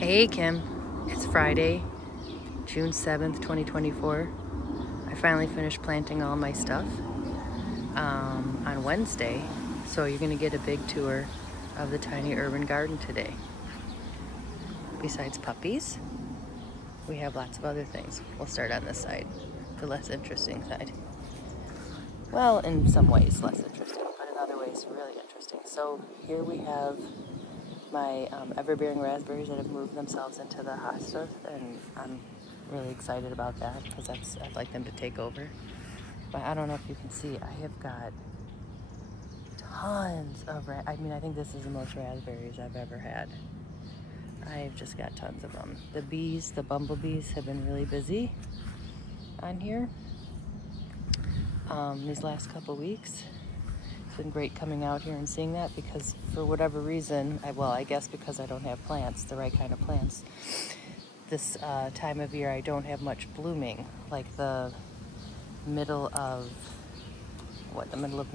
Hey Kim, it's Friday, June 7th, 2024. I finally finished planting all my stuff on Wednesday, so you're going to get a big tour of the tiny urban garden today. Besides puppies, we have lots of other things. We'll start on this side, the less interesting side. Well, in some ways less interesting, but in other ways really interesting. So here we have my ever-bearing raspberries that have moved themselves into the hosta, and I'm really excited about that because I'd like them to take over. But I don't know if you can see, I have got tons of I think this is the most raspberries I've ever had. I've just got tons of them. The bees, the bumblebees have been really busy on here these last couple weeks. It's been great coming out here and seeing that because for whatever reason, I guess because I don't have plants, the right kind of plants, this time of year I don't have much blooming, like the middle of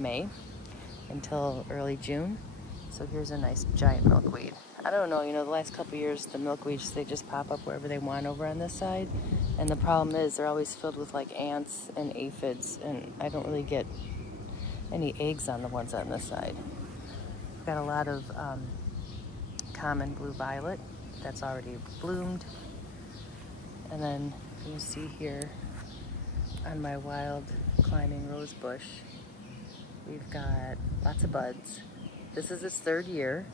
May until early June. So here's a nice giant milkweed. I don't know, the last couple years the milkweeds, they just pop up wherever they want over on this side. And the problem is they're always filled with like ants and aphids, and I don't really get any eggs on the ones on this side. I've got a lot of common blue violet that's already bloomed. And then you see here on my wild climbing rose bush, we've got lots of buds. This is its third year,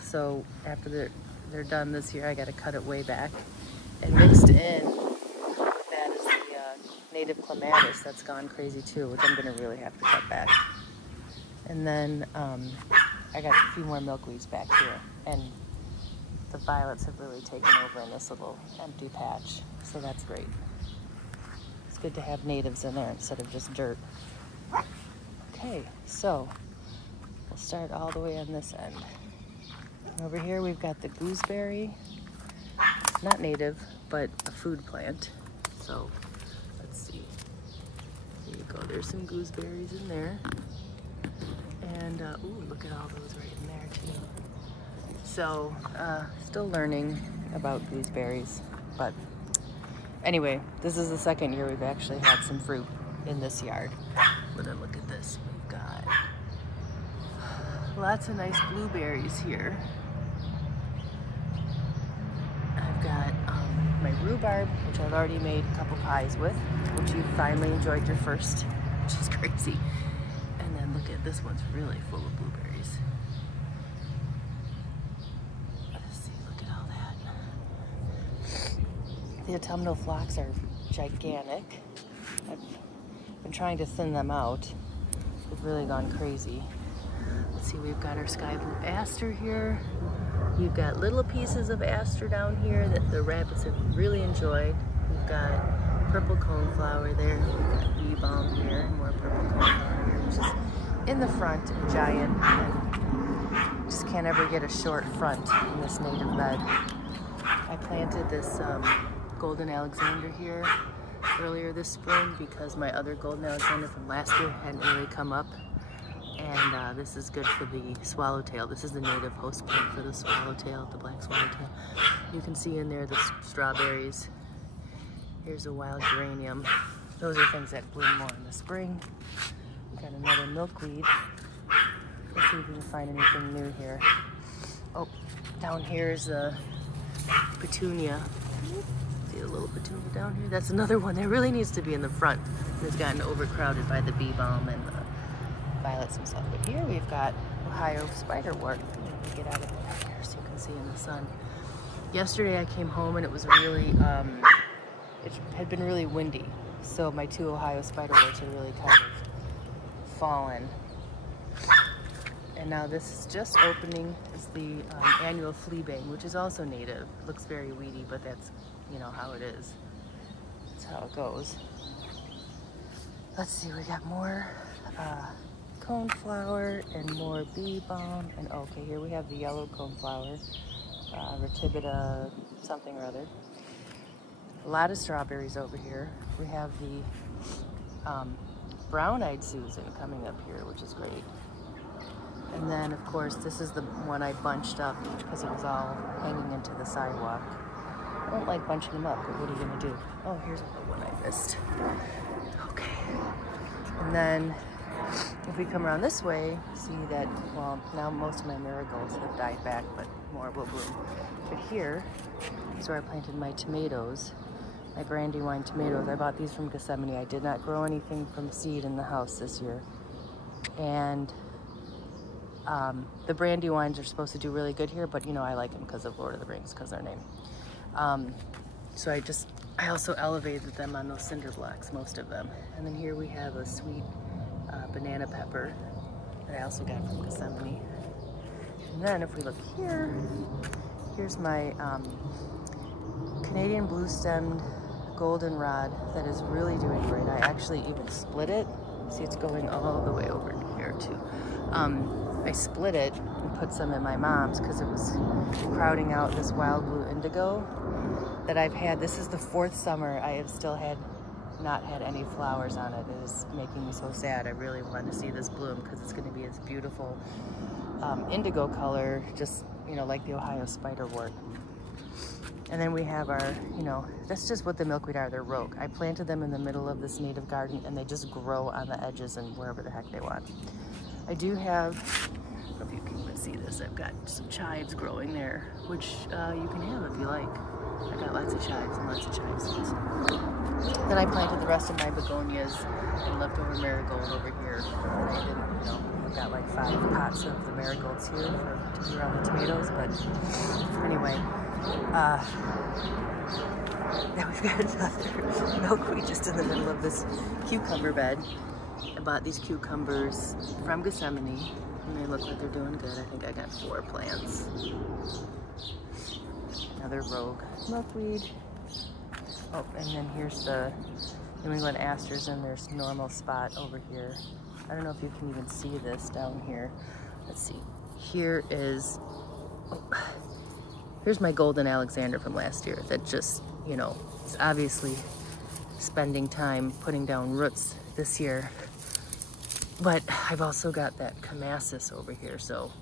so after they're done this year, I got to cut it way back. And mixed in with that is the native clematis that's gone crazy too, which I'm going to really have to cut back. And then I got a few more milkweeds back here, and the violets have really taken over in this little empty patch, so that's great. It's good to have natives in there instead of just dirt. Okay, so we'll start all the way on this end. Over here we've got the gooseberry, not native, but a food plant. So let's see. There you go, there's some gooseberries in there. And ooh, look at all those right in there too. So still learning about gooseberries, but anyway, this is the second year we've actually had some fruit in this yard. But then look at this, we've got lots of nice blueberries here. I've got my rhubarb, which I've already made a couple pies with, which you finally enjoyed your first, which is crazy. And then look at this one's really full of blueberries. Let's see, look at all that. The autumnal phlox are gigantic. I've been trying to thin them out. They've really gone crazy. Let's see, we've got our sky blue aster here. You've got little pieces of aster down here that the rabbits have really enjoyed. We've got purple coneflower there. We've got bee balm here, and more purple coneflower here, which is in the front, giant. And just can't ever get a short front in this native bed. I planted this golden Alexander here earlier this spring because my other golden Alexander from last year hadn't really come up. And this is good for the swallowtail. This is the native host plant for the swallowtail, the black swallowtail. You can see in there the strawberries. Here's a wild geranium. Those are things that bloom more in the spring. We've got another milkweed. Let's see if we can find anything new here. Oh, down here is a petunia. See a little petunia down here? That's another one that really needs to be in the front. It's gotten overcrowded by the bee balm and the violets and stuff. But here we've got Ohio spiderwort. Let me get out of here so you can see in the sun. Yesterday I came home and it was really, it had been really windy. So my two Ohio spiderworts are really kind of fallen. And now this is just opening. It's the annual fleabane, which is also native. Looks very weedy, but that's, how it is. That's how it goes. Let's see, we got more coneflower and more bee balm. And okay, here we have the yellow coneflower, Ratibida something or other. A lot of strawberries over here. We have the brown-eyed Susan coming up here, which is great. And then, of course, this is the one I bunched up because it was all hanging into the sidewalk. I don't like bunching them up, but what are you gonna do? Oh, here's another one I missed. Okay. And then, if we come around this way, see that, well, now most of my marigolds have died back, but more will bloom. But here is where I planted my tomatoes, my brandywine tomatoes. I bought these from Gethsemane. I did not grow anything from seed in the house this year. And the brandywines are supposed to do really good here, but you know, I like them because of Lord of the Rings, because their name. So I also elevated them on those cinder blocks, most of them. And then here we have a sweet banana pepper that I also got from Gethsemane. And then if we look here, here's my Canadian blue-stemmed goldenrod that is really doing great. I actually even split it. See, it's going all the way over here too. I split it and put some in my mom's because it was crowding out this wild blue indigo that I've had. This is the 4th summer I have still not had any flowers on it. It is making me so sad. I really want to see this bloom because it's going to be this beautiful indigo color, just, you know, like the Ohio spiderwort. And then we have our, you know, that's just what the milkweed are. They're rogue. I planted them in the middle of this native garden and they just grow on the edges and wherever the heck they want. I do have, I don't know if you can even see this, I've got some chives growing there, which you can have if you like. I got lots of chives and lots of chive seeds. Then I planted the rest of my begonias and leftover marigold over here. And I didn't, you know, I've got like 5 pots of the marigolds here to be around the tomatoes, but anyway. Now we've got another milkweed just in the middle of this cucumber bed. I bought these cucumbers from Gethsemane and they look like they're doing good. I think I got 4 plants. Another rogue milkweed. Oh, and then here's the New England asters in their normal spot over here. I don't know if you can even see this down here. Let's see. Here is, oh, here's my golden Alexander from last year that just, you know, is obviously spending time putting down roots this year. But I've also got that Camasis over here, so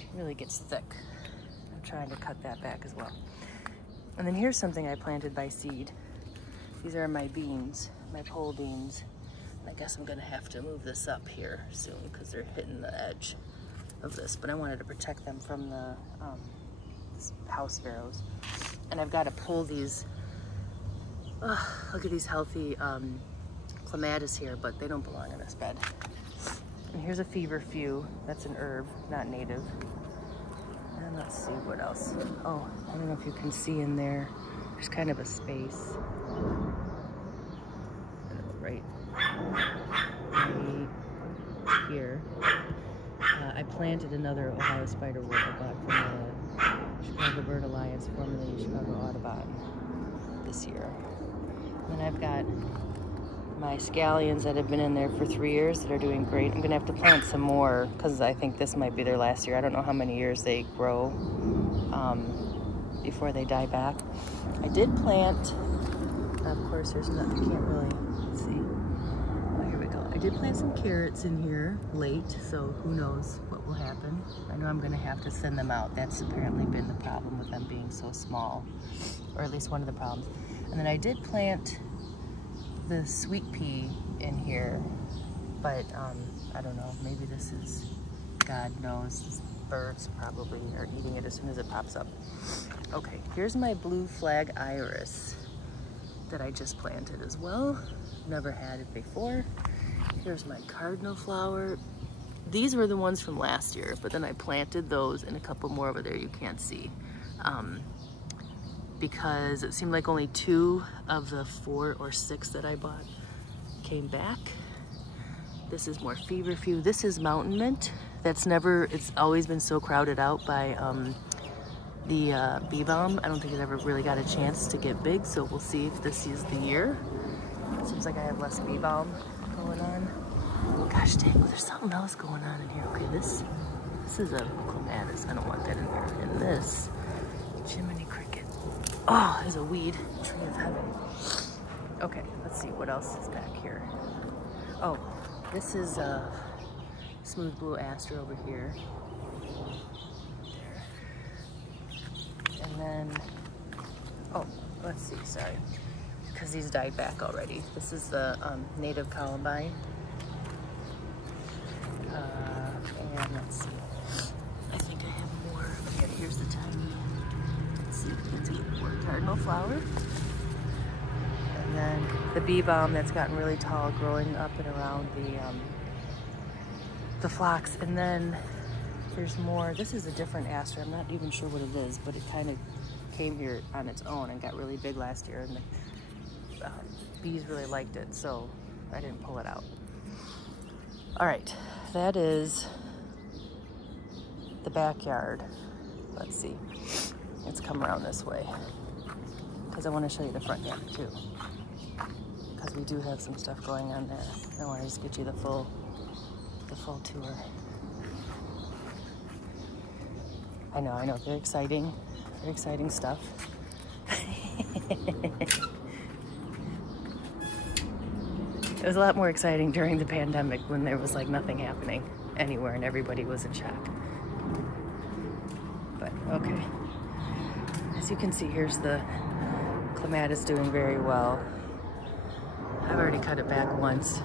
it really gets thick. I'm trying to cut that back as well. And then here's something I planted by seed. These are my beans, my pole beans. And I guess I'm gonna have to move this up here soon because they're hitting the edge of this, but I wanted to protect them from the house sparrows. And I've got to pull these, look at these healthy clematis here, but they don't belong in this bed. And here's a feverfew, that's an herb, not native. And let's see what else. Oh, I don't know if you can see in there, there's kind of a space. Right here. I planted another Ohio spiderwort I bought from the Chicago Bird Alliance, formerly Chicago Audubon, this year. And then I've got my scallions that have been in there for 3 years that are doing great. I'm gonna have to plant some more because I think this might be their last year. I don't know how many years they grow before they die back. I did plant, of course there's nothing, you can't really see. Oh, here we go. I did plant some carrots in here late, so who knows what will happen. I know I'm gonna have to send them out. That's apparently been the problem with them being so small, or at least one of the problems. And then I did plant the sweet pea in here, but I don't know, maybe this is, God knows, these birds probably are eating it as soon as it pops up. Okay, here's my blue flag iris that I just planted as well. Never had it before. Here's my cardinal flower. These were the ones from last year, but then I planted those and a couple more over there you can't see. Because it seemed like only 2 of the 4 or 6 that I bought came back. This is more feverfew. This is mountain mint. It's always been so crowded out by the bee balm. I don't think it ever really got a chance to get big, so we'll see if this is the year. Seems like I have less bee balm going on. Oh gosh dang, there's something else going on in here. Okay, this is a clematis. I don't want that in here. And this, Jiminy Cricket. Oh, there's a weed, tree of heaven. Okay, let's see what else is back here. Oh, this is smooth blue aster over here. There. And then, oh, let's see, sorry. Because these died back already. This is the native columbine. And let's see. I think I have more. Yeah, here's the tiny. Let's see, that's a more cardinal flower. And then the bee balm that's gotten really tall, growing up and around the phlox. And then there's more. This is a different aster. I'm not even sure what it is, but it kind of came here on its own and got really big last year. And the bees really liked it, so I didn't pull it out. All right, that is the backyard. Let's see. Let's come around this way because I want to show you the front yard too, because we do have some stuff going on there. I want to just get you the full tour. I know, very exciting stuff. It was a lot more exciting during the pandemic when there was like nothing happening anywhere and everybody was in shock. But okay. As you can see, here's the clematis doing very well. I've already cut it back once.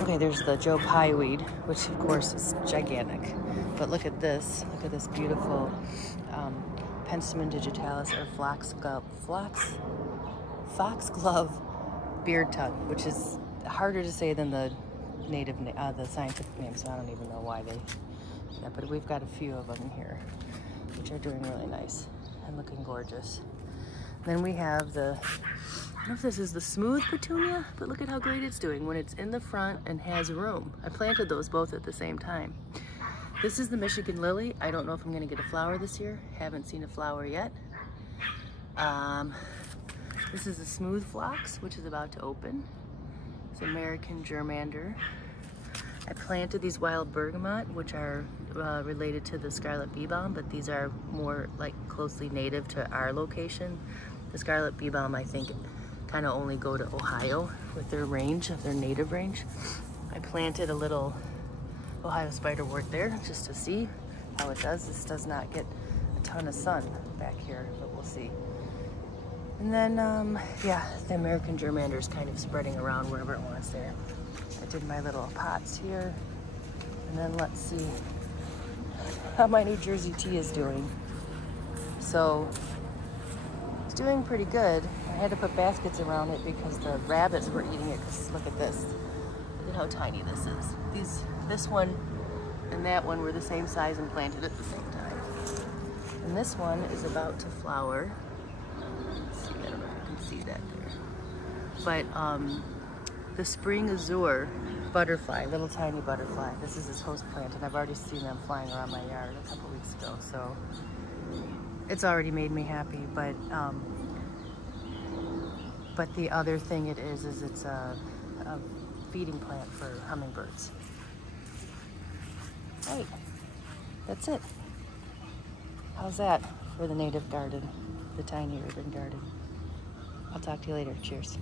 Okay, there's the Joe Pye weed, which of course is gigantic. But look at this beautiful Penstemon digitalis or foxglove beard tongue, which is harder to say than the the scientific name, so I don't even know why they, yeah, but we've got a few of them here, which are doing really nice and looking gorgeous. Then we have the, I don't know if this is the smooth petunia, but look at how great it's doing when it's in the front and has room. I planted those both at the same time. This is the Michigan lily. I don't know if I'm gonna get a flower this year. Haven't seen a flower yet. This is the smooth phlox, which is about to open. It's American germander. I planted these wild bergamot, which are related to the scarlet bee balm, but these are more like closely native to our location. The scarlet bee balm, I think, kind of only go to Ohio with their range, their native range. I planted a little Ohio spiderwort there just to see how it does. This does not get a ton of sun back here, but we'll see. And then, yeah, the American germander is kind of spreading around wherever it wants there. I did my little pots here. And then let's see how my New Jersey tea is doing. So, it's doing pretty good. I had to put baskets around it because the rabbits were eating it, because look at this. Look at how tiny this is. This one and that one were the same size and planted at the same time. And this one is about to flower. Let's see, I don't know if you can see that there. But the spring azure butterfly, little tiny butterfly, this is its host plant, and I've already seen them flying around my yard a couple weeks ago, so it's already made me happy. But the other thing it is it's a feeding plant for hummingbirds. Right, that's it. How's that for the native garden, the tiny urban garden? I'll talk to you later. Cheers.